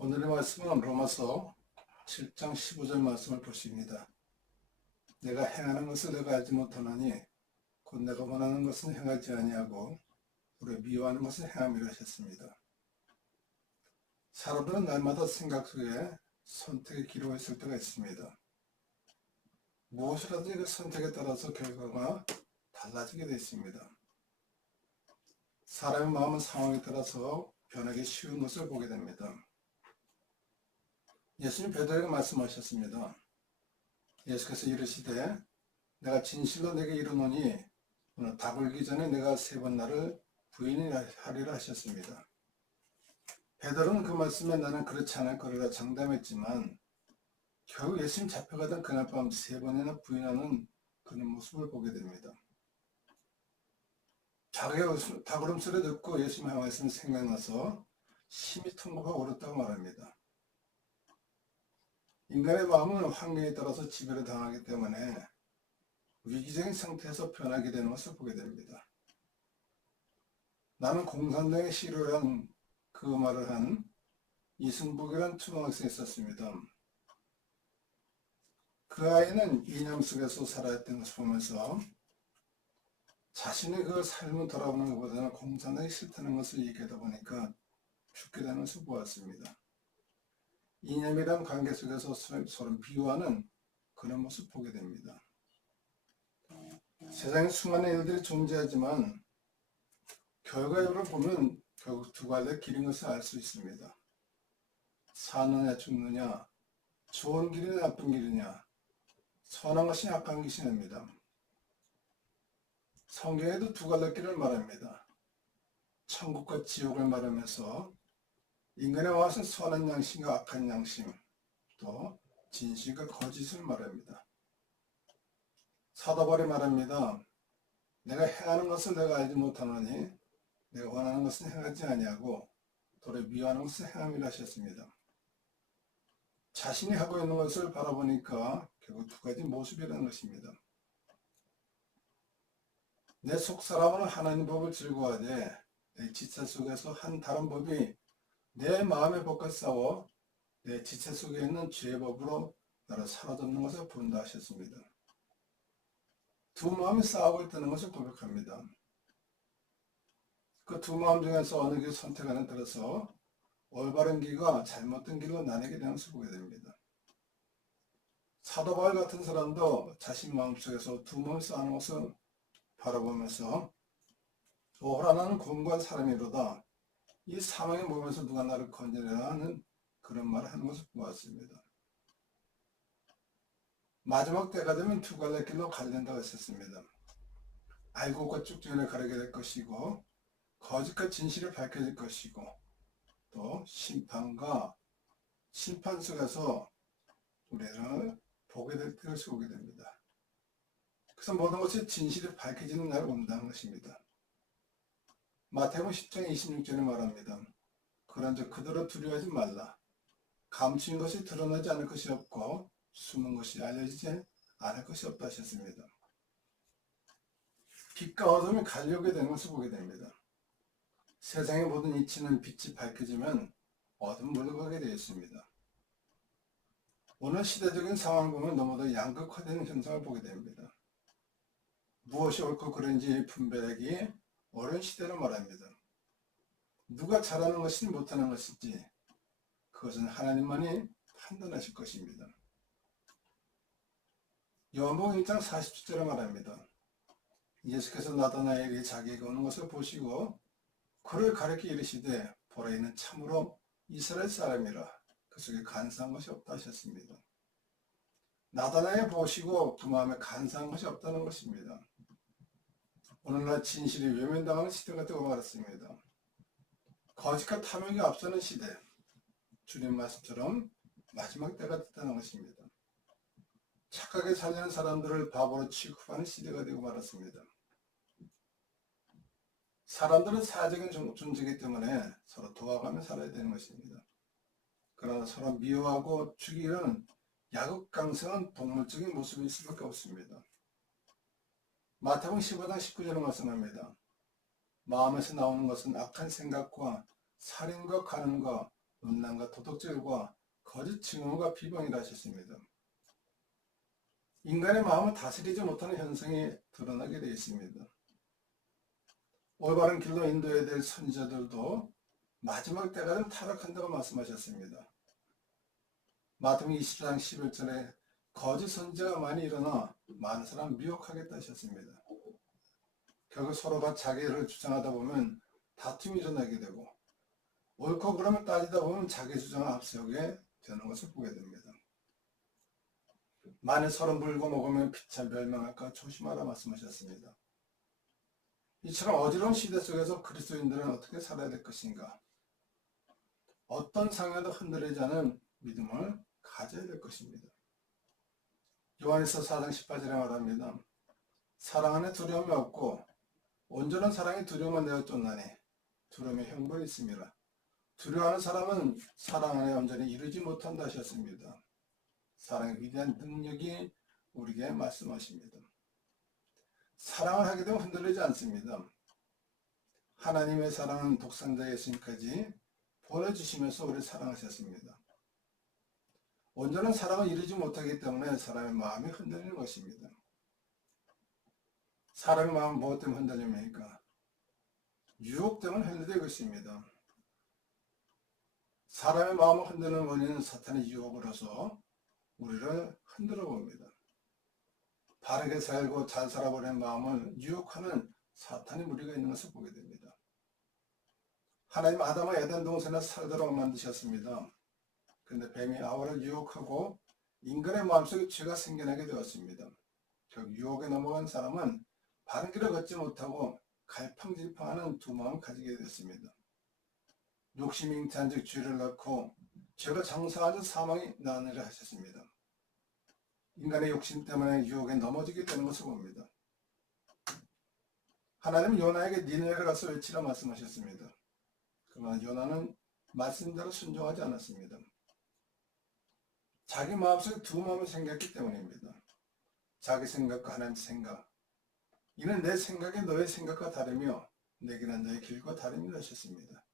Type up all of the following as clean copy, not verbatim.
오늘의 말씀은 로마서 7장 15절 말씀을 보십니다. 내가 행하는 것을 내가 알지 못하노니 곧 내가 원하는 것은 행하지 아니하고 오히려 미워하는 것을 행함이라 하셨습니다. 사람들은 날마다 생각 속에 선택의 기로에 있을 때가 있습니다. 무엇이라도 그 선택에 따라서 결과가 달라지게 되어 있습니다. 사람의 마음은 상황에 따라서 변하기 쉬운 것을 보게 됩니다. 예수님 베드로에게 말씀하셨습니다. 예수께서 이르시되 내가 진실로 내게 이르노니 오늘 닭 울기 전에 내가 3번 나를 부인하리라 하셨습니다. 베드로는 그 말씀에 나는 그렇지 않을 거리라 장담했지만 결국 예수님 잡혀가던 그날 밤 3번이나 부인하는 그런 모습을 보게 됩니다. 닭 울음소리 듣고 예수님의 말씀이 생각나서 심히 통곡하고 울었다고 말합니다. 인간의 마음은 환경에 따라서 지배를 당하기 때문에 위기적인 상태에서 변하게 되는 것을 보게 됩니다. 나는 공산당의 시로한 그 말을 한 이승복이라는 초등학생이 있었습니다. 그 아이는 이념 속에서 살아왔던 것을 보면서 자신의 그 삶을 돌아보는 것보다는 공산당이 싫다는 것을 얘기하다 보니까 죽게 되는 것을 보았습니다. 이념이란 관계 속에서 서로 비유하는 그런 모습을 보게 됩니다. 세상에 수많은 일들이 존재하지만 결과적으로 보면 결국 두 갈래 길인 것을 알 수 있습니다. 사느냐 죽느냐, 좋은 길이냐 나쁜 길이냐, 선한 것이 악한 것이냐입니다. 성경에도 두 갈래 길을 말합니다. 천국과 지옥을 말하면서 인간의 와서 선한 양심과 악한 양심, 또 진실과 거짓을 말합니다. 사도 바울이 말합니다. 내가 행하는 것을 내가 알지 못하노니 내가 원하는 것은 행하지 아니하고 도리어 미워하는 것을 행함이라 하셨습니다. 자신이 하고 있는 것을 바라보니까 결국 두 가지 모습이라는 것입니다. 내 속사람은 하나님 법을 즐거워하되 내 지체 속에서 한 다른 법이 내 마음의 법과 싸워 내 지체 속에 있는 죄의 법으로 나를 사로잡는 것을 본다 하셨습니다. 두 마음이 싸우고 있다는 것을 고백합니다. 그 두 마음 중에서 어느 길을 선택하는 따라서 올바른 길과 잘못된 길로 나뉘게 되는 것을 보게 됩니다. 사도 바울 같은 사람도 자신 마음속에서 두 마음이 싸우는 것을 바라보면서 오호라 나는 공고한 사람이로다. 이 사망의 몸에서 누가 나를 건져내라 하는 그런 말을 하는 것을 보았습니다. 마지막 때가 되면 두 갈래 길로 갈린다고 했었습니다. 알곡과 쭉중에 가르게 될 것이고 거짓과 진실이 밝혀질 것이고 또 심판과 심판 속에서 우리를 보게 될 것이 오게 됩니다. 그래서 모든 것이 진실이 밝혀지는 날이 온다는 것입니다. 마태복음 10장 26절에 말합니다. 그런즉 그들을 두려워하지 말라. 감추인 것이 드러나지 않을 것이 없고 숨은 것이 알려지지 않을 것이 없다 하셨습니다. 빛과 어둠이 갈려게 되는 것을 보게 됩니다. 세상의 모든 이치는 빛이 밝혀지면 어둠은 물러가게 되어 있습니다. 오늘 시대적인 상황을 보면 너무도 양극화되는 현상을 보게 됩니다. 무엇이 옳고 그른지 분별하기 어려운 시대를 말합니다. 누가 잘하는 것인지 못하는 것인지 그것은 하나님만이 판단하실 것입니다. 요한복음 1장 47절에 말합니다. 예수께서 나다나엘이 자기에게 오는 것을 보시고 그를 가리켜 이르시되 보라 이는 참으로 이스라엘 사람이라 그 속에 간사한 것이 없다 하셨습니다. 나다나엘 보시고 그 마음에 간사한 것이 없다는 것입니다. 오늘날 진실이 외면당하는 시대가 되고 말았습니다. 거짓과 탐욕이 앞서는 시대, 주님 말씀처럼 마지막 때가 됐다는 것입니다. 착하게 살려는 사람들을 바보로 취급하는 시대가 되고 말았습니다. 사람들은 사회적인 존재이기 때문에 서로 도와가며 살아야 되는 것입니다. 그러나 서로 미워하고 죽이는 야극강성한 동물적인 모습일 수밖에 없습니다. 마태복음 15장 19절에 말씀합니다. 마음에서 나오는 것은 악한 생각과 살인과 간음과 음란과 도덕질과 거짓 증오가 비방이라 하셨습니다. 인간의 마음을 다스리지 못하는 현상이 드러나게 되어 있습니다. 올바른 길로 인도해야 될 선지자들도 마지막 때가 되면 타락한다고 말씀하셨습니다. 마태복음 24장 11절에 거짓 선지자가 많이 일어나 많은 사람을 미혹하겠다 하셨습니다. 결국 서로가 자기를 주장하다 보면 다툼이 일어나게 되고 옳고 그름을 따지다 보면 자기 주장을 앞세우게 되는 것을 보게 됩니다. 만일 서로 물고 먹으면 피차 멸망할까 조심하라 말씀하셨습니다. 이처럼 어지러운 시대 속에서 그리스도인들은 어떻게 살아야 될 것인가? 어떤 상황에도 흔들리지 않은 믿음을 가져야 될 것입니다. 요한일서 4장 18절에 말합니다. 사랑 안에 두려움이 없고 온전한 사랑이 두려움을 내어 쫓나니 두려움의 형벌이 있습니다. 두려워하는 사람은 사랑 안에 온전히 이르지 못한다 하셨습니다. 사랑의 위대한 능력이 우리에게 말씀하십니다. 사랑을 하게 되면 흔들리지 않습니다. 하나님의 사랑은 독생자 예수님까지 보내주시면서 우리를 사랑하셨습니다. 온전한 사랑을 이루지 못하기 때문에 사람의 마음이 흔들리는 것입니다. 사람의 마음은 무엇 때문에 흔들립니까? 유혹 때문에 흔들리고 있습니다. 사람의 마음을 흔드는 원인은 사탄의 유혹으로서 우리를 흔들어 봅니다. 바르게 살고 잘 살아보려는 마음을 유혹하는 사탄의 무리가 있는 것을 보게 됩니다. 하나님 아담과 에덴 동산에 살도록 만드셨습니다. 그런데 뱀이 하와를 유혹하고 인간의 마음속에 죄가 생겨나게 되었습니다. 결국 유혹에 넘어간 사람은 바른 길을 걷지 못하고 갈팡질팡하는 두 마음을 가지게 되었습니다. 욕심이 잉태한 즉 죄를 낳고 죄가 장사하자 사망이 나느라 하셨습니다. 인간의 욕심 때문에 유혹에 넘어지게 되는 것을 봅니다. 하나님은 요나에게 니느웨를 가서 외치라 말씀하셨습니다. 그러나 요나는 말씀대로 순종하지 않았습니다. 자기 마음속에 두 마음을 생겼기 때문입니다. 자기 생각과 하나님 생각. 이는 내 생각이 너의 생각과 다르며 내게는 너의 길과 다름이라 하셨습니다.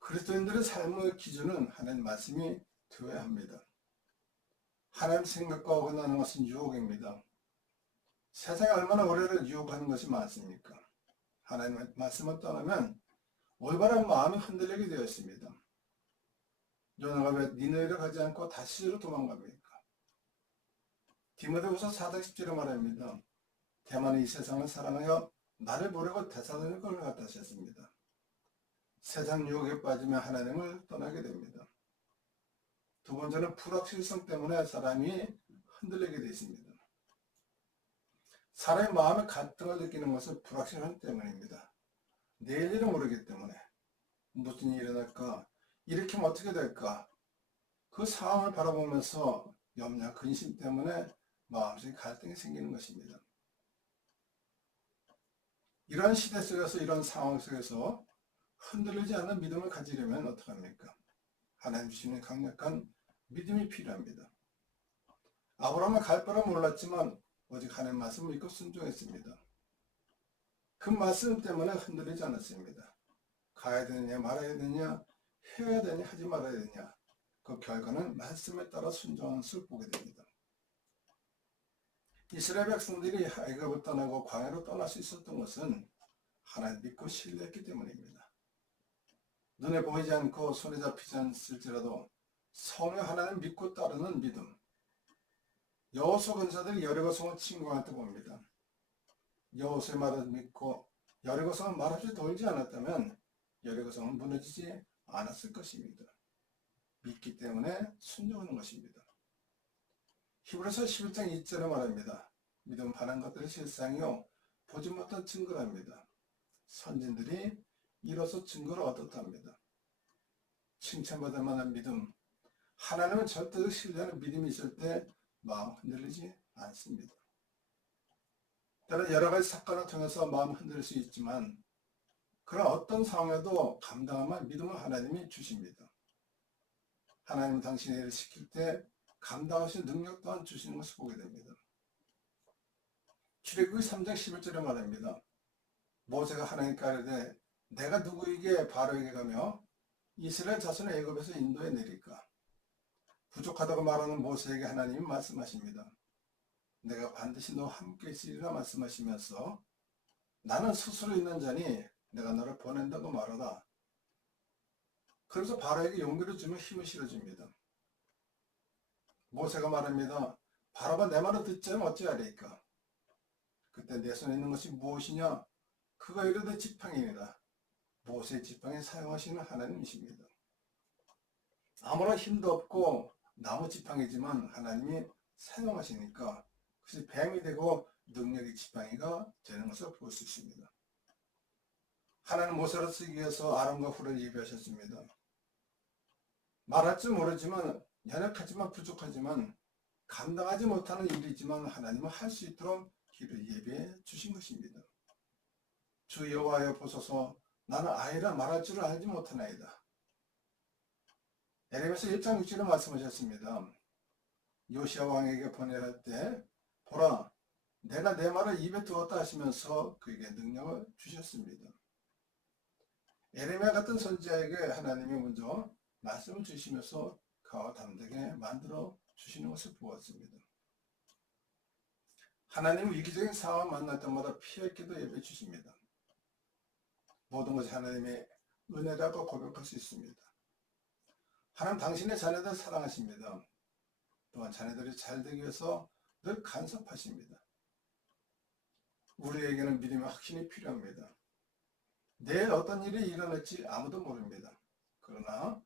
그리스도인들의 삶의 기준은 하나님 말씀이 되어야 합니다. 하나님 생각과 어긋나는 것은 유혹입니다. 세상에 얼마나 우리를 유혹하는 것이 많습니까? 하나님의 말씀을 떠나면 올바른 마음이 흔들리게 되어 있습니다. 요나가 왜 니느웨를 가지 않고 다시로 도망갑니까? 디모데후서 4장 10절에 말합니다. 대만은 이 세상을 사랑하여 나를 모르고 데살로니가를 갔다 하셨습니다. 세상 유혹에 빠지면 하나님을 떠나게 됩니다. 두 번째는 불확실성 때문에 사람이 흔들리게 되어 있습니다. 사람의 마음의 갈등을 느끼는 것은 불확실함 때문입니다. 내일 일은 모르기 때문에 무슨 일이 일어날까? 이렇게 하면 어떻게 될까? 그 상황을 바라보면서 염려, 근심 때문에 마음속에 갈등이 생기는 것입니다. 이런 시대 속에서 이런 상황 속에서 흔들리지 않는 믿음을 가지려면 어떡합니까? 하나님 주시는 강력한 믿음이 필요합니다. 아브라함은 갈 바를 몰랐지만 오직 하나님 말씀을 믿고 순종했습니다. 그 말씀 때문에 흔들리지 않았습니다. 가야 되느냐 말아야 되느냐 해야 되느냐 하지 말아야 되느냐 그 결과는 말씀에 따라 순종하는 것을 보게 됩니다. 이스라엘 백성들이 애굽을 떠나고 광야로 떠날 수 있었던 것은 하나님 믿고 신뢰했기 때문입니다. 눈에 보이지 않고 손에 잡히지 않을지라도 성령 하나님 믿고 따르는 믿음. 여호수아 군사들이 여리고성을 침공할 때 봅니다. 여호수아의 말을 믿고 여리고성을 말없이 돌지 않았다면 여리고성은 무너지지 않았을 것입니다. 믿기 때문에 순종하는 것입니다. 히브리서 11장 2절에 말합니다. 믿음 바란 것들의 실상이요 보지 못한 증거랍니다. 선진들이 이로써 증거를 얻었답니다. 칭찬받을 만한 믿음, 하나님을 절대로 신뢰하는 믿음이 있을 때 마음 흔들리지 않습니다. 때로 여러 가지 사건을 통해서 마음 흔들릴 수 있지만 그런 어떤 상황에도 감당할 만한 믿음을 하나님이 주십니다. 하나님은 당신의 일을 시킬 때 감당하실 능력 또한 주시는 것을 보게 됩니다. 출애굽기 3장 11절에 말합니다. 모세가 하나님께 아뢰되 내가 누구에게 바로에게 가며 이스라엘 자손을 애굽에서 인도해 내릴까? 부족하다고 말하는 모세에게 하나님이 말씀하십니다. 내가 반드시 너와 함께 있으리라 말씀하시면서 나는 스스로 있는 자니 내가 너를 보낸다고 말하다. 그래서 바로에게 용기를 주며 힘을 실어줍니다. 모세가 말합니다. 바로가 내 말을 듣지 않으면 어찌하리까? 그때 내 손에 있는 것이 무엇이냐? 그가 이르되 지팡이니라. 모세의 지팡이 사용하시는 하나님이십니다. 아무런 힘도 없고 나무 지팡이지만 하나님이 사용하시니까 그것이 뱀이 되고 능력의 지팡이가 되는 것을 볼 수 있습니다. 하나님 모세를 쓰기 위해서 아론과 훌을 예비하셨습니다. 말할 줄 모르지만 연약하지만 부족하지만 감당하지 못하는 일이지만 하나님은 할 수 있도록 길을 예비해 주신 것입니다. 주 여호와여 보소서 나는 아이라 말할 줄을 알지 못하나이다. 에레미야서 1장 6절에 말씀하셨습니다. 요시야 왕에게 보내야 할 때 보라 내가 내 말을 입에 두었다 하시면서 그에게 능력을 주셨습니다. 에레미야 같은 선지자에게 하나님이 먼저 말씀을 주시면서 그와 담대하게 만들어 주시는 것을 보았습니다. 하나님은 위기적인 상황을 만날 때마다 피할 길도 예배해 주십니다. 모든 것이 하나님의 은혜라고 고백할 수 있습니다. 하나님 당신의 자녀들을 사랑하십니다. 또한 자녀들이 잘 되기 위해서 늘 간섭하십니다. 우리에게는 믿음의 확신이 필요합니다. 내일 어떤 일이 일어날지 아무도 모릅니다. 그러나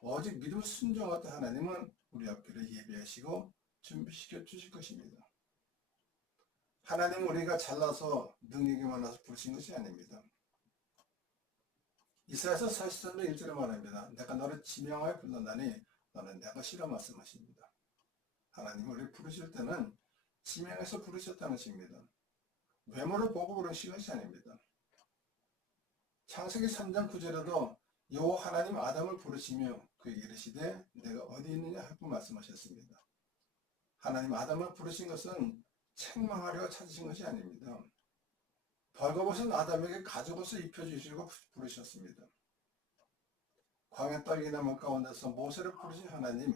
오직 믿음 순종하던 하나님은 우리 앞길을 예비하시고 준비시켜 주실 것입니다. 하나님은 우리가 잘나서 능력이 많아서 부르신 것이 아닙니다. 이사야서 43장 1절에 말합니다. 내가 너를 지명하여 불렀나니 너는 내 것이라 말씀하십니다. 하나님은 우리를 부르실 때는 지명해서 부르셨다는 것입니다. 외모를 보고 부르신 것이 아닙니다. 창세기 3장 9절에도 여호와 하나님 아담을 부르시며 그에게 이르시되 내가 어디 있느냐 하고 말씀하셨습니다. 하나님 아담을 부르신 것은 책망하려 찾으신 것이 아닙니다. 벌거벗은 아담에게 가죽옷을 입혀주시고 부르셨습니다. 광야 떨기나 물 가운데서 모세를 부르신 하나님,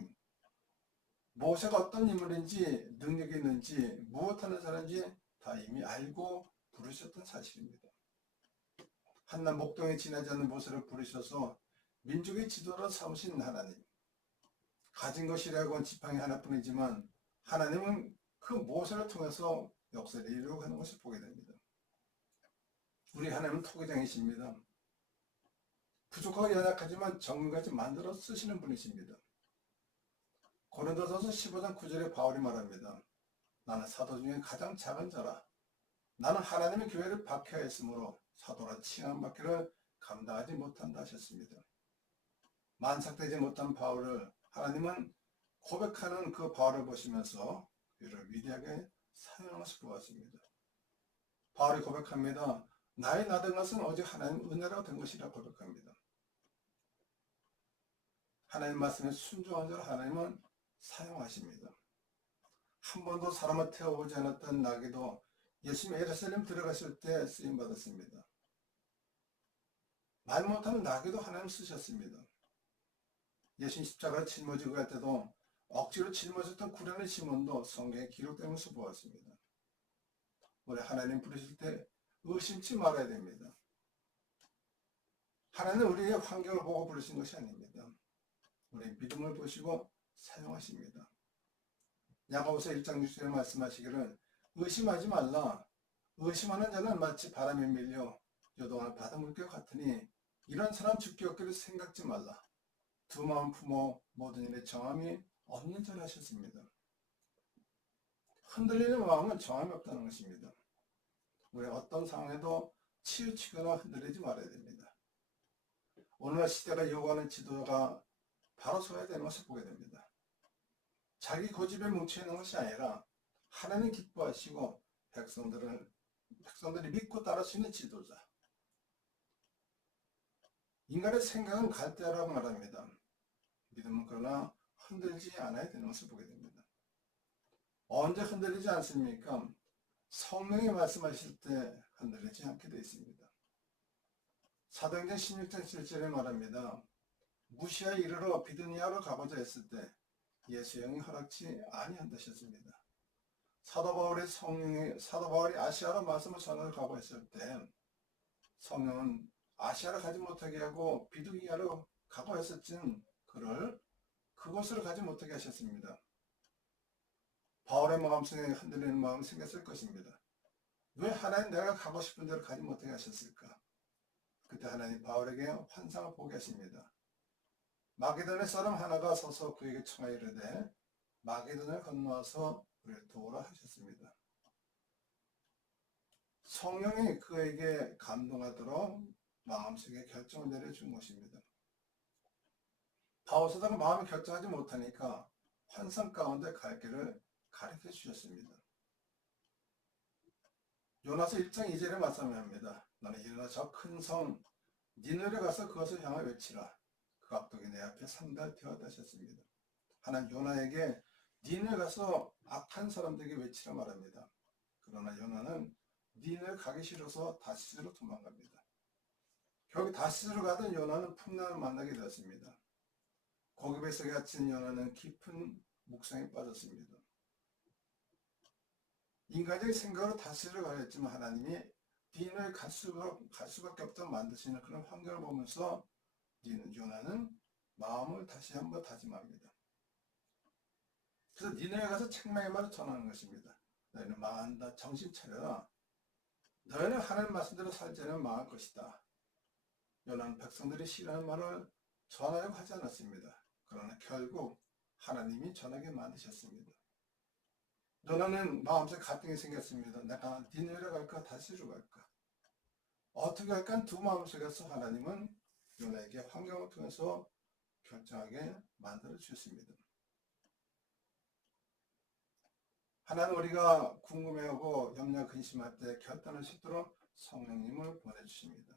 모세가 어떤 인물인지 능력이 있는지 무엇하는 사람인지 다 이미 알고 부르셨던 사실입니다. 한낱 목동에 지나지 않는 모세를 부르셔서 민족의 지도로 삼으신 하나님, 가진 것이라고는 지팡이 하나뿐이지만 하나님은 그 모세를 통해서 역사를 이루어가는 것을 보게 됩니다. 우리 하나님은 토기장이십니다. 부족하고 연약하지만 정금같이 만들어 쓰시는 분이십니다. 고린도전서 15장 9절에 바울이 말합니다. 나는 사도 중에 가장 작은 자라. 나는 하나님의 교회를 박해하여 했으므로 사도라 칭함받기를 감당하지 못한다 하셨습니다. 만삭되지 못한 바울을 하나님은 고백하는 그 바울을 보시면서 그를 위대하게 사용하실 것 같습니다. 바울이 고백합니다. 나의 나된 것은 오직 하나님 은혜로 된 것이라 고백합니다. 하나님 말씀에 순종한 자를 하나님은 사용하십니다. 한 번도 사람을 태워보지 않았던 나귀도 예수님이 예루살렘 들어갔을 때 쓰임받았습니다. 말 못하는 나귀도 하나님 쓰셨습니다. 예수님 십자가를 짊어지고 갈 때도 억지로 짊어졌던 구련의 시몬도 성경에 기록된 것을 보았습니다. 우리 하나님 부르실 때 의심치 말아야 됩니다. 하나님은 우리의 환경을 보고 부르신 것이 아닙니다. 우리의 믿음을 보시고 사용하십니다. 야고보서 1장 6절에 말씀하시기를 의심하지 말라. 의심하는 자는 마치 바람에 밀려 요동하는 바닷물결 같으니 이런 사람 죽기 없기를 생각지 말라. 두 마음 품어 모든 일에 정함이 없는 자라 하셨습니다. 흔들리는 마음은 정함이 없다는 것입니다. 우리 어떤 상황에도 치우치거나 흔들리지 말아야 됩니다. 오늘날 시대가 요구하는 지도자가 바로 서야 되는 것을 보게 됩니다. 자기 고집에 뭉쳐있는 것이 아니라 하나님 기뻐하시고 백성들이 믿고 따를 수 있는 지도자. 인간의 생각은 갈대라고 말합니다. 믿음은 그러나 흔들리지 않아야 되는 것을 보게 됩니다. 언제 흔들리지 않습니까? 성령이 말씀하실 때 흔들리지 않게 되어 있습니다. 사도행전 16장 7절에 말합니다. 무시하여 이르러 비두니아로 가보자 했을 때 예수의 영이 허락지 아니한다셨습니다. 사도 바울이 아시아로 말씀을 전하러 가고 했을 때 성령은 아시아로 가지 못하게 하고 비두니아로 가고 했었지만 그를 그곳으로 가지 못하게 하셨습니다. 바울의 마음속에 흔들리는 마음이 생겼을 것입니다. 왜 하나님 내가 가고 싶은 데로 가지 못하게 하셨을까? 그때 하나님 바울에게 환상을 보게 하십니다. 마게도네 사람 하나가 서서 그에게 청하여 이르되 마게도를 건너와서 우리를 도우라 하셨습니다. 성령이 그에게 감동하도록 마음속에 결정을 내려준 것입니다. 바울 사도가 마음을 결정하지 못하니까 환상 가운데 갈 길을 가르쳐 주셨습니다. 요나서 1장 2절에 말씀합니다. 너는 일어나 저 큰 성 니느웨에 가서 그것을 향하여 외치라. 그 악독이 내 앞에 상달되었다 하셨습니다. 하나님 요나에게 니느웨에 가서 악한 사람들에게 외치라 말합니다. 그러나 요나는 니느웨 가기 싫어서 다시스로 도망갑니다. 결국 다시스로 가던 요나는 풍랑을 만나게 되었습니다. 고기뱃속에 갇힌 요나는 깊은 묵상에 빠졌습니다. 인간적인 생각으로 다시스로 가렸지만 하나님이 니느웨에 갈 수밖에 없도록 만드시는 그런 환경을 보면서 요나는 마음을 다시 한번 다짐합니다. 그래서 니느웨에 가서 책망의 말을 전하는 것입니다. 너희는 망한다. 정신 차려라. 너희는 하나님 말씀대로 살지 않으면 망할 것이다. 요나는 백성들이 싫어하는 말을 전하려고 하지 않았습니다. 그러나 결국 하나님이 전하게 만드셨습니다. 요나는 마음속에 갈등이 생겼습니다. 내가 니느웨로 갈까 다시로 갈까? 어떻게 할까? 두 마음속에서 하나님은 요나에게 환경을 통해서 결정하게 만들어 주셨습니다. 하나님 우리가 궁금해하고 염려 근심할 때 결단할 수 있도록 성령님을 보내주십니다.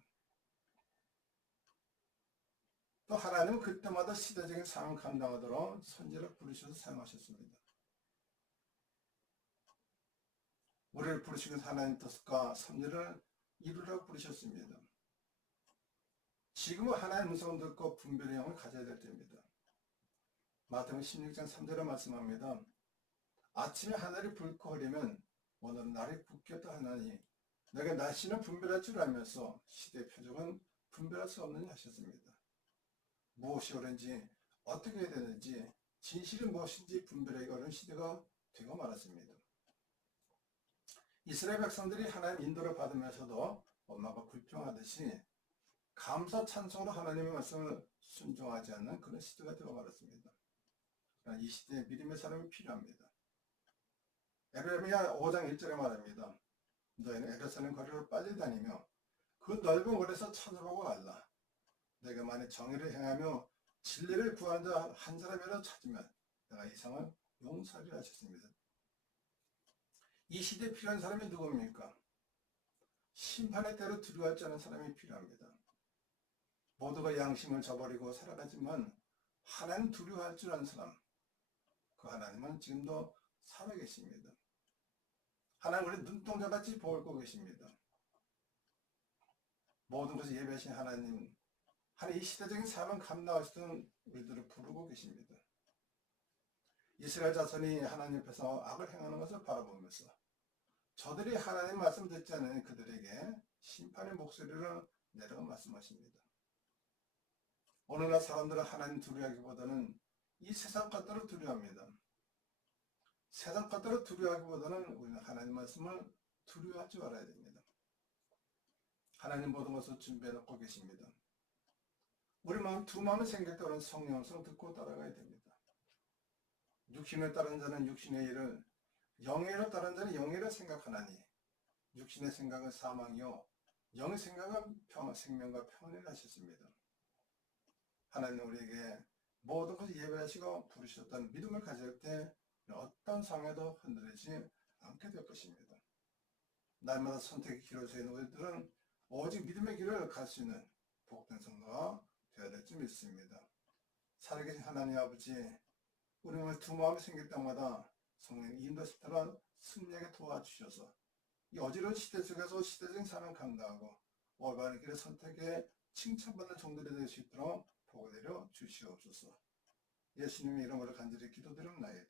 또 하나님은 그때마다 시대적인 상황을 감당하도록 선지를 부르셔서 사용하셨습니다. 우리를 부르시는 하나님 뜻과 섭리를 이루라고 부르셨습니다. 지금은 하나님의 음성을 듣고 분별의 영을 가져야 될 때입니다. 마태복음 16장 3절에 말씀합니다. 아침에 하늘이 붉고 흐리면 오늘은 날이 붓겠다 하나니 내가 날씨는 분별할 줄 알면서 시대의 표적은 분별할 수 없느냐 하셨습니다. 무엇이 옳은지 어떻게 해야 되는지 진실이 무엇인지 분별하기 어려운 시대가 되고 말았습니다. 이스라엘 백성들이 하나님 인도를 받으면서도 엄마가 불평하듯이 감사 찬송으로 하나님의 말씀을 순종하지 않는 그런 시대가 되어 말았습니다. 그러나 이 시대에 믿음의 사람이 필요합니다. 에레미야 5장 1절에 말합니다. 너희는 에르사렘 거리로 빨리 다니며 그 넓은 거리에서 찾아보고 알라. 내가 만약 정의를 행하며 진리를 구한 자 한 사람이라도 찾으면 내가 이 상을 용서하리라 하셨습니다. 이 시대에 필요한 사람이 누굽니까? 심판의 때로 두려워하지 않은 사람이 필요합니다. 모두가 양심을 저버리고 살아가지만 하나님 두려워할 줄 아는 사람, 그 하나님은 지금도 살아계십니다. 하나님 우리 눈동자같이 보고 계십니다. 모든 것을 예배하신 하나님 이 시대적인 삶을 감당하시던 우리들을 부르고 계십니다. 이스라엘 자손이 하나님 앞에서 악을 행하는 것을 바라보면서 저들이 하나님 말씀 듣지 않은 그들에게 심판의 목소리를 내라고 말씀하십니다. 오늘날 사람들은 하나님 두려워하기보다는 이 세상 것들을 두려워합니다. 세상 것들을 두려워하기보다는 우리는 하나님 말씀을 두려워하지 말아야 됩니다. 하나님 모든 것을 준비해 놓고 계십니다. 우리 마음 두 마음이 생길 때는 성령 음성을 듣고 따라가야 됩니다. 육신을 따르는 자는 육신의 일을, 영의 일을 따르는 자는 영의 일을 생각하나니 육신의 생각은 사망이요 영의 생각은 생명과 평안을 하셨습니다. 하나님 우리에게 모든 것을 예배하시고 부르셨던 믿음을 가질 때 어떤 상황에도 흔들리지 않게 될 것입니다. 날마다 선택의 길을 세운 우리들은 오직 믿음의 길을 갈 수 있는 복된 성도가 되어야 될 줄 믿습니다. 살아계신 하나님 아버지, 우리 몸에 두 마음이 생길 때마다 성령 인도하실 때로 승리하게 도와주셔서 이 어지러운 시대 속에서 시대적인 삶을 감당하고 올바른 길의 선택에 칭찬받는 종들이 될 수 있도록 복을 내려 주시옵소서. 예수님의 이름으로 간절히 기도드립나이다.